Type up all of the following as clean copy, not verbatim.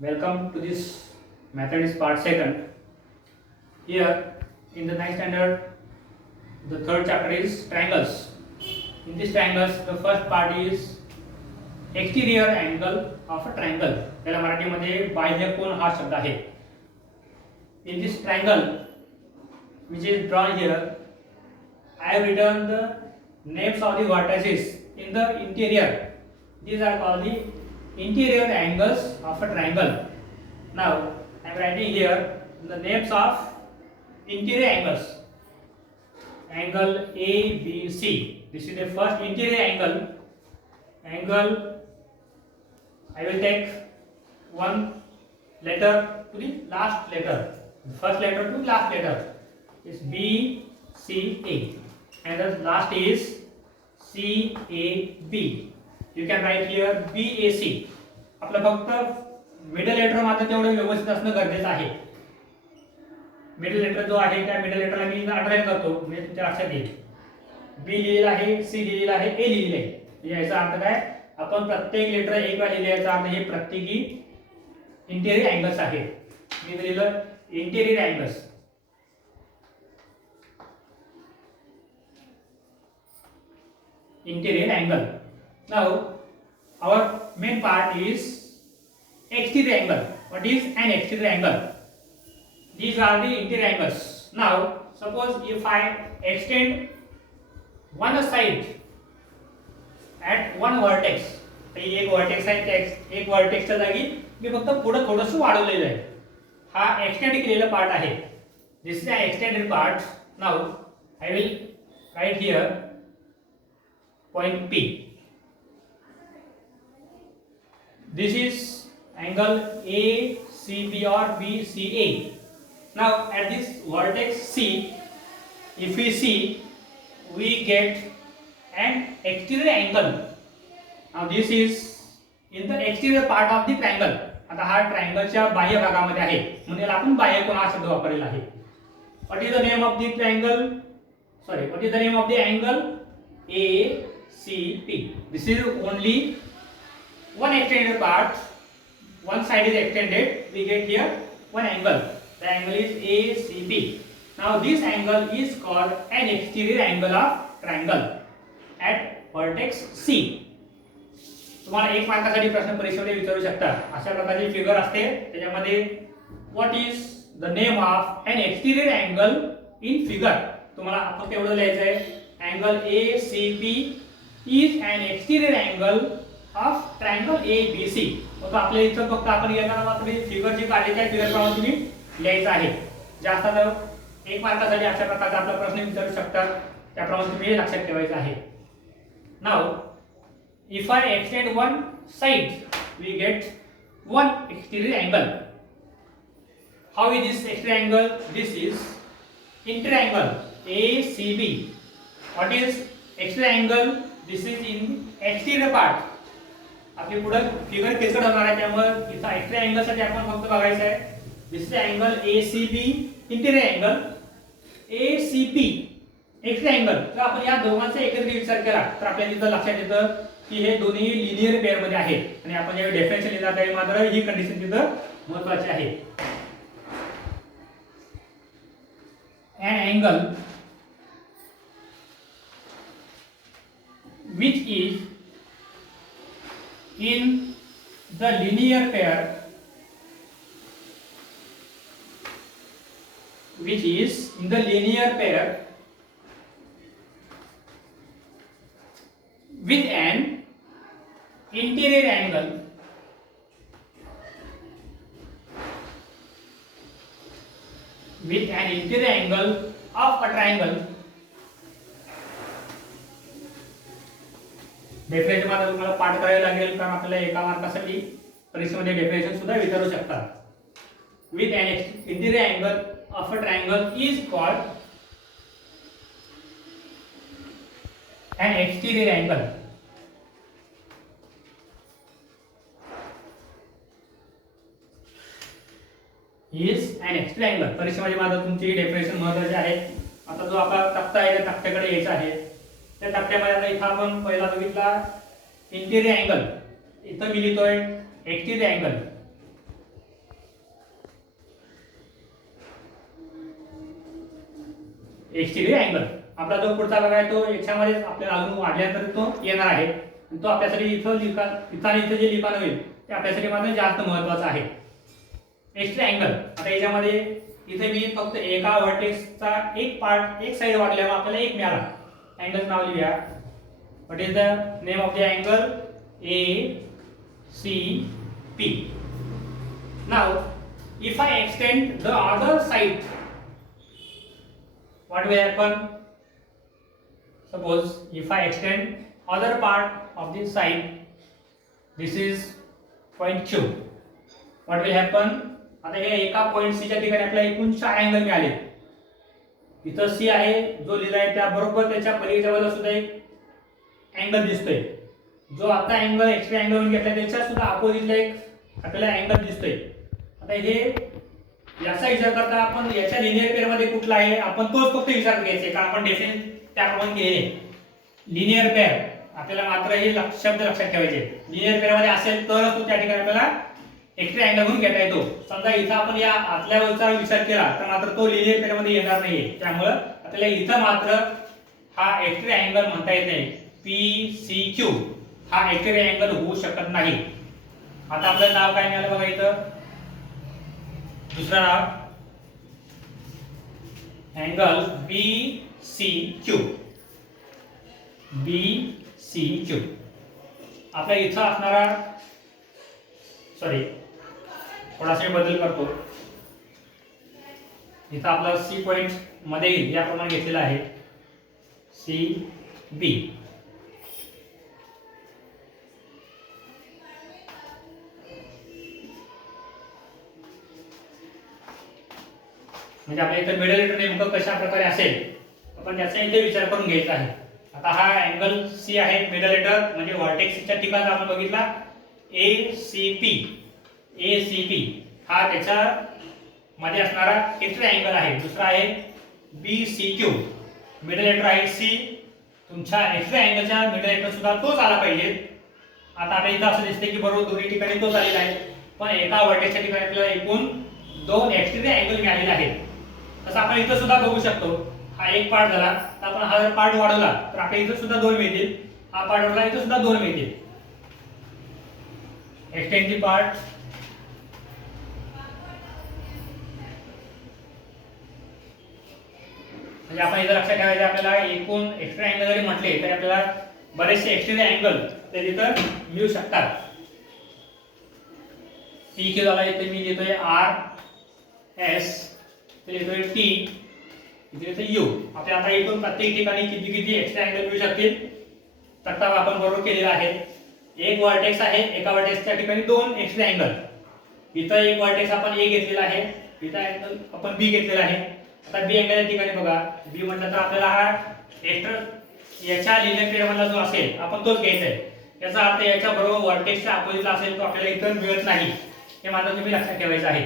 Welcome to this mathematics part second. Here in the ninth standard, the third chapter is triangles. In this triangles, the first part is exterior angle of a triangle. त्याला मराठीमध्ये बाह्यकोन हा शब्द आहे. In this triangle, which is drawn here, I have written the names of the vertices in the interior. These are called the interior angles of a triangle. Now I am writing here the names of interior angles. Angle A, B, C. This is the first interior angle. Angle, I will take one letter to the last letter. First letter to last letter is B, C, A, and the last is C, A, B. You can write here B, A, C. आपलं फक्त middle letter मात्र तेवढं व्यवस्थित असणं गरजेचं आहे. Middle letter जो आहे त्या मिडल लेटरला मी अंडरलाईन करतो म्हणजे तुमच्या लक्षात येईल. बी लिहिलेलं आहे, सी लिहिलेलं आहे, ए लिहिलेलं आहे. याचा अर्थ काय, आपण प्रत्येक लेटर एक वेळा लिहिलं याचा अर्थ हे प्रत्येकी इंटेरियर अँगल्स आहेत. मी लिहिलं interior angles. Interior angle. Now our main part is exterior angle. What is an exterior angle? These are the interior angles. Now suppose if I extend one side at one vertex, एक vertex आहे, एक vertex च्या जागी मी फक्त पुढे थोडंसं वाढवलेलं आहे. हा एक्सटेंड केलेला पार्ट आहे. This is an extended part. Now I will write here point P. This is angle ACB or BCA. Now at this vertex C, if we see, we get an exterior angle. Now this is in the exterior part of the triangle. आता हा ट्रायंगलच्या बाह्य भागामध्ये आहे म्हणून याला आपण बाह्यकोन हा शब्द वापरलेला आहे. What is the name of the triangle? Sorry, what is the name of the angle? ACP. This is only one extended part. One side is extended. We get here one angle. The angle is ACP. Now this angle is called an exterior angle of triangle at vertex C. तुम्हाला एक मार्कासाठी प्रश्न परीक्षेमध्ये विचारू शकतात. अशा प्रकारची figure असते त्याच्यामध्ये what is the name of an exterior angle in figure. तुम्हाला फक्त एवढं लिहायचं आहे. Angle ACP is an exterior angle of triangle ABC. मग आपल्या इथं फक्त आपण येणार मात्र फिगर जी काढली आहे फिगर प्रमाणे तुम्ही लिहायचं आहे. जास्त तर एक मार्कासाठी अशा प्रकारचा आपला प्रश्न विचारू शकतात त्याप्रमाणे तुम्ही लक्षात ठेवायचं आहे. Now if I extend one side we get one exterior angle. How is this exterior angle? This is interior angle ACB. What is exterior angle? This is in exterior part. आपली पुढे फिगर केसड होणार आहे त्यामुळे इथं extra angle साठी आपण फक्त बघायचं आहे. This is angle ACB interior angle. ACP extra angle. तर आपण या दोघांचा एकत्रित विचार केला तर आपल्याला इथं लक्षात येतं की हे दोन्ही लिनियर पेअर मध्ये आहेत आणि आपण जेव्हा डिफरन्शियल लिहिणार त्यावेळी मात्र ही कंडिशन तिथं महत्त्वाची आहे. An angle which is in the linear pair, which is in the linear pair with an interior angle of a triangle. Definition मध्ये तुम्हाला पाठ करायला लागेल कारण आपल्याला एका मार्कासाठी परीक्षेमध्ये डेफिनेशन सुद्धा विचारू शकतात. With an interior angle of a triangle is called an exterior angle. is an exterior angle. परीक्षेमध्ये मात्र तुमची डेफिनेशन महत्त्वाची आहे. आता जो आपला तक्ता आहे त्या तक्त्याकडे यायचा आहे. त्या तक्त्यामध्ये आता इथं आपण पहिला बघितला इंटिरियर अँगल. इथं मी लिहितोय एक्सटीरियर अँगल. Exterior angle. आपला जो पुढचा भाग आहे तो याच्यामध्ये आपल्याला अजून वाढल्यानंतर तो येणार आहे. तो आपल्यासाठी इथं जे लिखाण होईल ते आपल्यासाठी मात्र जास्त महत्त्वाचं आहे. Exterior angle. आता याच्यामध्ये इथे मी फक्त एका व्हर्टेक्सचा एक पार्ट एक साइड वाढल्यावर आपल्याला एक मिळाला. अँगल नाव लिहूया. What is the name of the angle? ACP. Now, if I extend the other side, what will happen? Suppose if I extend other part of this side, this is point Q. What will happen? आता हे एका point C च्या ठिकाणी आपल्याला एकूण 4 angle मिळाले. इथं C आहे, जो लिहिला आहे त्याबरोबर त्याच्या पलीकडच्या बाजूला सुद्धा एक अँगल दिसतोय. जो आता अँगल एक्स्ट्रा अँगल घेतला त्याच्या सुद्धा अपोजिटला एक आपल्याला अँगल दिसतोय. आता हे याचा विचार करता आपण याच्या लिनियर पेअर मध्ये कुठला आहे आपण तोच फक्त विचार घ्यायचे, कारण आपण डेफिनेट त्याप्रमाणे केलेले. लिनियर पेअर आपल्याला मात्र हे शब्द लक्षात ठेवायचे. लिनियर पेअर मध्ये असेल तर तो त्या ठिकाणी आपल्याला एक्स्ट्रा अँगल म्हणून घेता येतो. समजा इथं आपण या आतल्या वरचा विचार केला तर मात्र तो लिनियर पेअर मध्ये येणार नाहीये. त्यामुळे आपल्याला इथं मात्र हा एक्स्ट्रा अँगल म्हणता येत नाही. PCQ हा एक्स्ट्रा अँगल होऊ शकत नाही. आता आपलं नाव काय मिळालं बघा इथं. दुसरा नाव अँगल BCQ. BCQ आपल्या इथं असणारा थोडासा बदल करतो. इथं आपला C पॉइंट मध्ये येईल याप्रमाणे घेतलेला आहे. CB. म्हणजे आपल्या इथं मिडल नेमकं कशा प्रकारे असेल आपण त्याचा इथे विचार करून घ्यायचा आहे. आता हा अँगल C आहे मिडल लेटर म्हणजे व्हर्टेक्सच्या ठिकाणी आपण बघितला ACP हा त्याच्या मध्ये असणारा एक्स्ट्रा अँगल आहे. दुसरा आहे BCQ मिडल लेटर आहे C. तुमच्या एक्स्ट्रा अँगलच्या मिडल लेटर सुद्धा तोच आला पाहिजे. आता आपल्या इथं असं दिसते की बरोबर दोन्ही ठिकाणी तोच आलेला आहे, पण एका व्हर्टेक्सच्या ठिकाणी आपल्याला एकूण 2 एक्स्ट्रा अँगल मिळालेले आहेत. तसं आपण इथं सुद्धा बघू शकतो. हा एक पार्ट झाला तर आपण हा जर पार्ट वाढवला तर आपल्या इथं सुद्धा 2 मिळतील. हा पार्ट वाढवला इथं सुद्धा 2 मिळतील. Extend the part. म्हणजे आपण इथं लक्षात ठेवायचं आपल्याला एकूण एक्स्ट्रा अँगल जरी म्हटले तरी आपल्याला बरेचसे एक्स्ट्रा अँगल ते तिथं मिळू शकतात. PQ झाला इथे मी लिहितोय RS, इथे लिहितोय T, इथे लिहितोय U. आपल्याला आता एकूण प्रत्येक ठिकाणी किती किती एक्स्ट्रा अँगल मिळू शकतील तक्ता आपण बरोबर केलेला आहे. एक व्हर्टेक्स आहे, एका व्हर्टेक्सच्या ठिकाणी 2 एक्स्ट्रा अँगल. इथं एक व्हर्टेक्स आपण A घेतलेला आहे, इथं अँगल आपण B घेतलेला आहे. आता B अँगल या ठिकाणी बघा, B म्हटलं तर आपल्याला हा एक्स्ट्रा याच्या लिनियर पेअर मधला जो असेल आपण तोच घ्यायचा आहे. याचा अर्थ याच्या बरोबर व्हर्टेक्सच्या अपोजिटला असेल तो आपल्याला इथं मिळत नाही. हे मात्र तुम्ही लक्षात ठेवायचं आहे.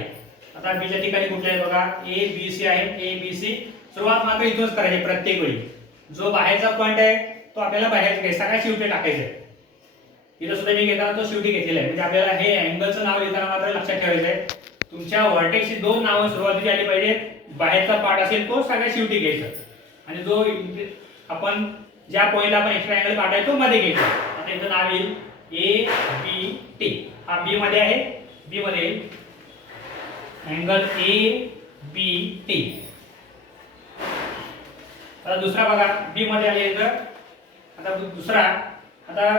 आता B च्या ठिकाणी कुठले आहे बघा, ABC आहे. ABC सुरुवात मात्र इथूनच करायची प्रत्येक वेळी. जो बाहेरचा पॉइंट आहे तो आपल्याला बाहेर घ्यायचा का शेवटी टाकायचा. इथं सुद्धा मी घेताना तो शेवटी घेतलेला आहे. म्हणजे आपल्याला हे अँगलचं नाव लिहिताना मात्र लक्षात ठेवायचं आहे तुमच्या व्हर्टेक्सची 2 नावं सुरुवातीला आली पाहिजेत. बाहेरचा पार्ट असेल तो सगळ्यात शेवटी घ्यायचा आणि जो आपण ज्या पॉइंटला आपण एक्स्ट्रा अँगल काढायचो तो मध्ये घ्यायचा. आता इथं नाव येईल ABT. हा B मध्ये आहे. B मध्ये येईल अँगल ABT. आता दुसरा बघा B मध्ये आले इथं. आता दुसरा आता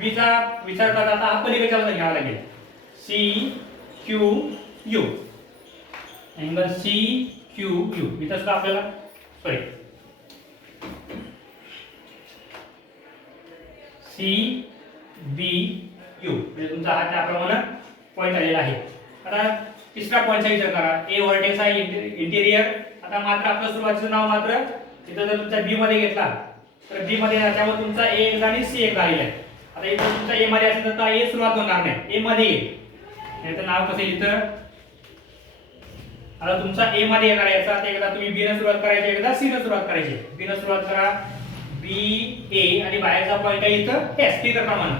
B चा विचार करता आता हा पलीकडच्या बाजूला घ्यावा लागेल. CQU angle CQU. इथं सुद्धा आपल्याला CBU म्हणजे तुमचा हा त्याप्रमाणे पॉइंट आलेला आहे. आता तिसरा पॉइंटचा विचार करा. A व्हर्टेक्स आहे इंटिरियर. आता मात्र आपलं सुरुवातीचं नाव मात्र इथं जर तुमचा B मध्ये घेतला तर B मध्ये त्यामुळे तुमचा A एक आणि C एक झालेला आहे. आता इथं तुमचा A मध्ये असेल तर A सुरुवात होणार नाही, A मध्ये येईल. याचं नाव कसं इथं. आता तुमचा A मध्ये येणार आहे. याचा एकदा तुम्ही B ने सुरुवात करायची, एकदा C ने सुरुवात करायची. B ने सुरुवात करा BA आणि बाहेरचा पॉइंट आहे इथं S. ठीक प्रमाणे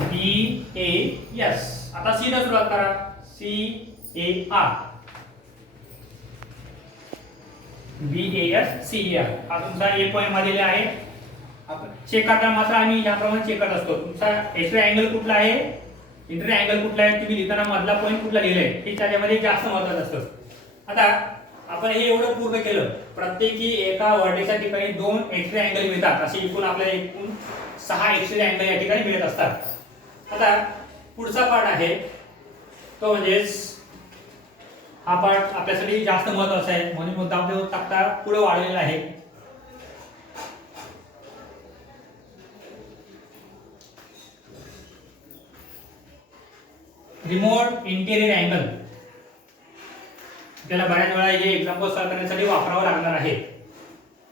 BAS. आता C ने सुरुवात करा CAR. BASCER हा तुमचा ए पॉईंट मध्ये आहे. चेक करताना मात्र आम्ही याप्रमाणे चेक करत असतो. तुमचा एक्स्ट्रा अँगल कुठला आहे, इंटर अँगल कुठला आहे, तुम्ही लिहिताना मधला पॉईंट कुठला लिहिलाय हे त्याच्यामध्ये जास्त महत्त्वाचं असतं. आता आपण हे एवढं पूर्ण केलं, प्रत्येकी एका वर्टेच्या ठिकाणी 2 एक्स्ट्रा अँगल मिळतात. असे एकूण आपल्याला एकूण 6 एक्स्ट्रा अँगल या ठिकाणी मिळत असतात. आता पुढचा पार्ट आहे तो म्हणजे हा पार्ट आपल्यासाठी जास्त महत्त्वाचा आहे, म्हणून मुद्दा आपल्याला तक्ता पुढे वाढलेला आहे. रिमोट इंटेरियर अँगल त्याला बऱ्याच वेळा हे एक्झाम्पल सॉल्व्ह करण्यासाठी वापरावं लागणार आहे.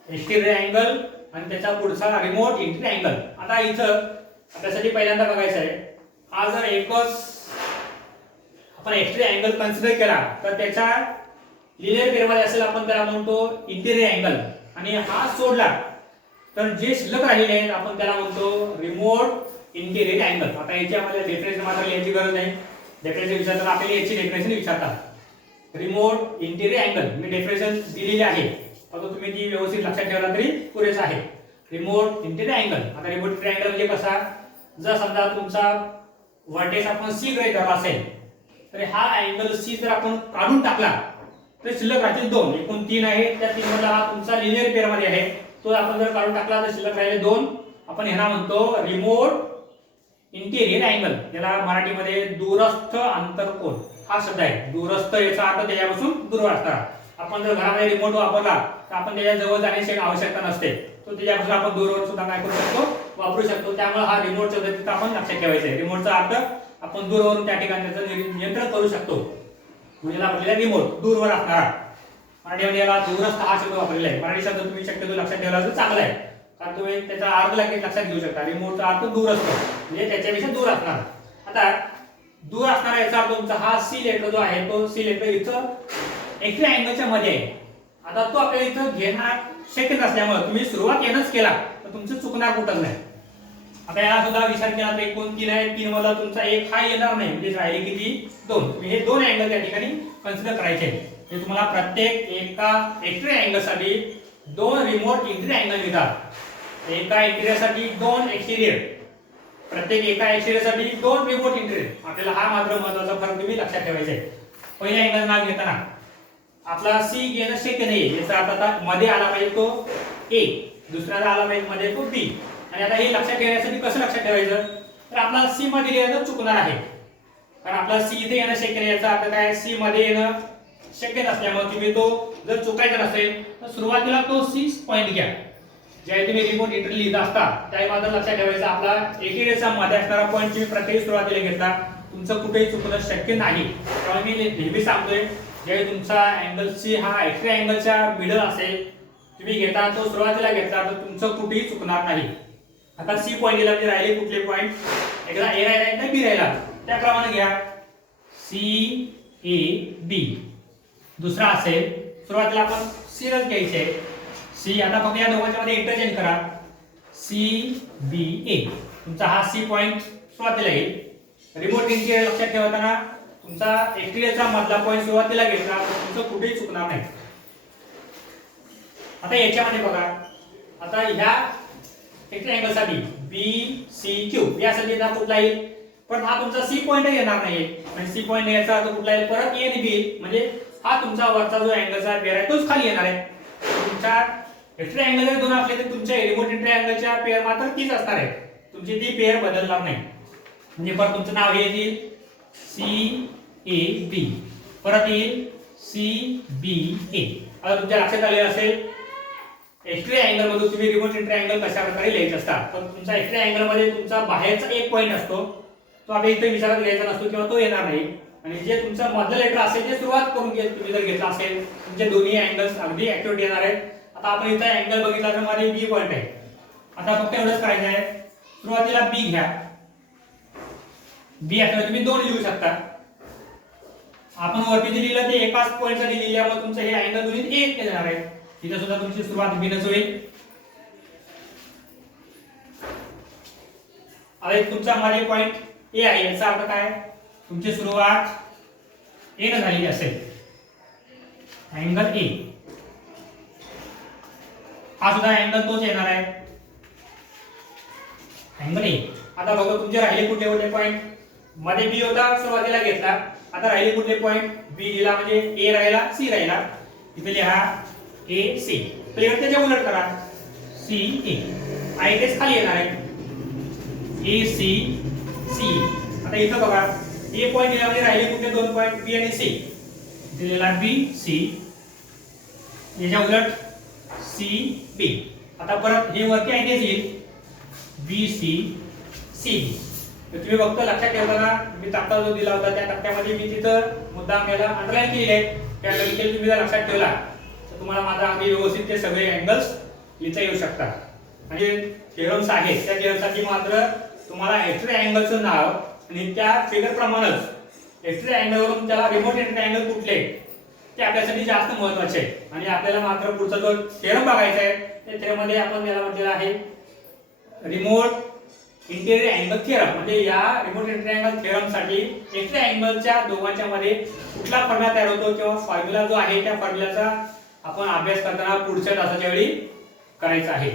एक्सटेरियर अँगल आणि त्याचा पुढचा रिमोट इंटेरियर अँगल. आता इथं आपल्यासाठी पहिल्यांदा बघायचं आहे, हा जर एकच आपण एक्सटेरियर अँगल कन्सिडर केला तर त्याच्या लिनियर पेअरमध्ये असेल, आपण त्याला म्हणतो इंटेरियर अँगल. आणि हा सोडला तर जे शिल्लक राहिलेले आहेत आपण त्याला म्हणतो रिमोट इंटेरियर अँगल. आता याची आपल्याला डेफिनेशन मात्र लिहायची गरज नाही. डेफिनेशन विचारताना आपल्याला याची डेफिनेशन विचारतात. रिमोट इंटेरियर अँगल मी डेफिनेशन दिलेली आहे, फक्त तुम्ही ती व्यवस्थित लक्षात ठेवला तरी पुरेसं आहे. Remote interior angle. आता रिमोट इंटेरियर अँगल म्हणजे कसा, जर समजा तुमचा वर्टेक्स आपण सी ग्रेड धरला असेल तर हा अँगल सी जर आपण काढून टाकला तर शिल्लक राहतील 2. एकूण 3 आहे, त्या 3 मधला हा तुमचा लिनियर पेअर मध्ये आहे, तो आपण जर काढून टाकला तर शिल्लक राहिले 2. आपण ह्याला म्हणतो रिमोट इंटेरियर अँगल. याला मराठीमध्ये दूरस्थ अंतरकोन हा शब्द आहे. दूरस्थ याचा अर्थ त्याच्यापासून दूर असणारा. आपण जर घरामध्ये रिमोट वापरला तर आपण त्याच्या जवळ जाण्याची आवश्यकता नसते, तो त्याच्यापासून आपण दूरवर सुद्धा काय करू शकतो, वापरू शकतो. त्यामुळे हा रिमोट शब्द तिथं आपण लक्षात ठेवायचा आहे. रिमोटचा अर्थ आपण दूरवरून त्या ठिकाणी त्याचं नियंत्रण करू शकतो. म्हणजे आपल्याला रिमोट दूरवर असणारा. मराठीमध्ये याला दूरस्थ हा शब्द वापरलेला आहे. मराठी शब्द तुम्ही शक्यतो लक्षात ठेवला तर चांगला आहे, कारण तुम्ही त्याचा अर्थ लगेच लक्षात घेऊ शकता. रिमोटचा अर्थ दूरस्थ म्हणजे त्याच्यापेक्षा दूर असणार. आता दूर असणारा याचा अर्थ तुमचा हा सी लेटर जो आहे तो सी लेटर इथं एक्स्ट्रा अँगलच्या मध्ये आहे. आता तो आपल्याला इथं घेणार शक्य नसल्यामुळे तुम्ही सुरुवात येणंच केला तर तुमचं चुकणार कुठंच नाही. आता याला सुद्धा विचार केला तर एकूण 3 आहे, 3 मधला तुमचा एक हा येणार नाही, म्हणजे राहिले किती 2. तुम्ही हे 2 अँगल त्या ठिकाणी कन्सिडर करायचे. हे तुम्हाला प्रत्येक एका एक्स्ट्रा अँगल साठी 2 रिमोट इंटेरियर अँगल मिळतात. एका इंटेरियर साठी 2 एक्सटेरियर, प्रत्येक एका एक्सटेरियर साठी 2 रिमोट इंटेरियर. आपल्याला हा मात्र महत्त्वाचा फरक तुम्ही लक्षात ठेवायचा आहे. पहिल्या अँगल नाव घेताना आपला सी घेणं शक्य नाही, याचा अर्थ आता मध्ये आला पाहिजे तो ए, दुसऱ्याला आला पाहिजे मध्ये तो बी. आणि आता हे लक्षात ठेवण्यासाठी कसं लक्षात ठेवायचं, तर आपल्याला सी मध्ये लिहायचं चुकणार आहे, कारण आपल्याला सी इथे येणं शक्य नाही. याचा अर्थ काय, सी मध्ये येणं शक्य नसल्यामुळे तुम्ही तो जर चुकायचा नसेल तर सुरुवातीला तो सी पॉईंट घ्या. ज्यावेळी तुम्ही रिमोट इंटेरियर लिहित असता त्यावेळी मात्र लक्षात ठेवायचं आपला एक्सटेरियरचा मध्ये असणारा पॉईंट तुम्ही प्रत्येक सुरुवातीला घेतला, तुमचं कुठेही चुकणं शक्य नाही. त्यामुळे मी नेहमी सांगतोय, ज्यावेळी तुमचा अँगल सी हा एक्स्ट्रा अँगलच्या मिडल असेल, तुम्ही घेता तो सुरुवातीला घेतला तर तुमचं कुठेही चुकणार नाही. आता सी पॉईंट गेला म्हणजे राहिले कुठले पॉईंट, एकदा ए राहिला एकदा बी राहिला, त्याप्रमाणे घ्या सी ए बी. दुसरा असेल सुरुवातीला आपण सी रच घ्यायचे आहे, सी. आता फक्त या दोघांच्या मध्ये इंटरचेंज करा, सी बी ए. तुमचा हा सी पॉईंट सुरुवातीला येईल. रिमोट इंटेरियर लक्षात ठेवताना तुमचा एक्सटेरियरचा मधला पॉईंट सुरुवातीला घेतला तर तुमचं कुठेही चुकणार नाही. आता याच्यामध्ये बघा, आता ह्या एक्स्ट्रा अँगल साठी बी सी क्यू यासाठी ना कुठला येईल, पण हा तुमचा सी पॉईंट येणार नाही. म्हणजे सी पॉईंट याचा अर्थ कुठला येईल, परत ए आणि बी, म्हणजे हा तुमचा वरचा जो अँगलचा पेअर आहे तोच खाली येणार आहे. तुमच्या एक्स्ट्रा अँगल जर 2 असले तर तुमच्या रिमोट इंटेरियर अँगलच्या पेअर मात्र तीच असणार आहे, तुमची ती पेअर बदलणार नाही. म्हणजे परत तुमचं नाव हे येईल सी ए बी, परत येईल सी बी ए. आता तुमच्या लक्षात आलेलं असेल एक्स्ट्रा अँगल मध्ये तुम्ही रिमोट इंटेरियर अँगल कशा प्रकारे लिहायचा असतात. तर तुमचा एक्स्ट्रा अँगल मध्ये तुमचा बाहेरचा एक पॉईंट असतो, तो आपल्या इथे विचारात घ्यायचा नसतो किंवा तो येणार नाही. आणि जे तुमचं मधलं लेटर असेल ते सुरुवात करून तुम्ही जर घेतला असेल तुमचे दोन्ही अँगल्स अगदी ऍक्युरेट येणार आहेत. आता आपण इथे अँगल बघितला तर मध्ये बी पॉईंट आहे. आता फक्त एवढंच करायचं आहे, सुरुवातीला बी घ्या, बी असल्यावर तुम्ही 2 लिहू शकता. आपण वरती जे लिहिलं ते एकाच पॉईंट साठी लिहिल्यामुळे तुमचं हे अँगल दोन्ही एक येणार आहे. इथे सुद्धा तुमची सुरुवात बीनच होईल. आता तुमचा मध्ये पॉईंट ए आहे, याचा अर्थ काय, तुमची सुरुवात ए न झालेली असेल, अँगल ए. हा सुद्धा अँगल तोच येणार आहे, अँगल ए. आता बघा तुमचे राहिले कुठले कुठले पॉइंट. मध्ये बी होता सुरुवातीला घेतला, आता राहिले कुठले पॉइंट. बी दिला म्हणजे ए राहिला, सी राहिला. इथे लिहा ए सी. तर इकडे त्याच्या उलट करा, सी ए. आय तेच खाली येणार आहे, ए सी सी. आता इथं बघा ए पॉइंट दिला म्हणजे राहिले कुठले दोन पॉइंट बी आणि सी. दिलेला बी सी, याच्या उलट सी बी. आता परत हे वरती अँगल येईल बी सी सी बी. तर तुम्ही फक्त लक्षात ठेवताना मी तक्ता जो दिला होता त्या तक्त्यामध्ये मी तिथं मुद्दाम याला अंडरलाईन केलेले आहेत. त्या अंडरलाईन तुम्ही जर लक्षात ठेवला तर तुम्हाला माझा अगदी व्यवस्थित ते सगळे अँगल्स लिहिता येऊ शकतात. आणि थेरम्स आहेत त्या थेरमसाठी मात्र तुम्हाला एक्स्ट्रा अँगलचं नाव आणि त्या फिगर प्रमाणेच एक्स्ट्रा अँगलवरून त्याला रिमोट एंट्री अँगल कुठले ते आपल्यासाठी जास्त महत्त्वाचे आहे. आणि आपल्याला मात्र पुढचा जो थेरम बघायचा आहे त्या थेरम मध्ये आपण याला म्हटलेलं आहे रिमोट इंटेरियर अँगल थेरम. म्हणजे या रिमोट इंटेरियर अँगल थेरम साठी एक्स्ट्रा अँगलच्या दोघांच्या मध्ये कुठला फॉर्म्युला तयार होतो किंवा फॉर्म्युला जो आहे त्या फॉर्म्युलाचा आपण अभ्यास करताना पुढच्या तासाच्या वेळी करायचा आहे.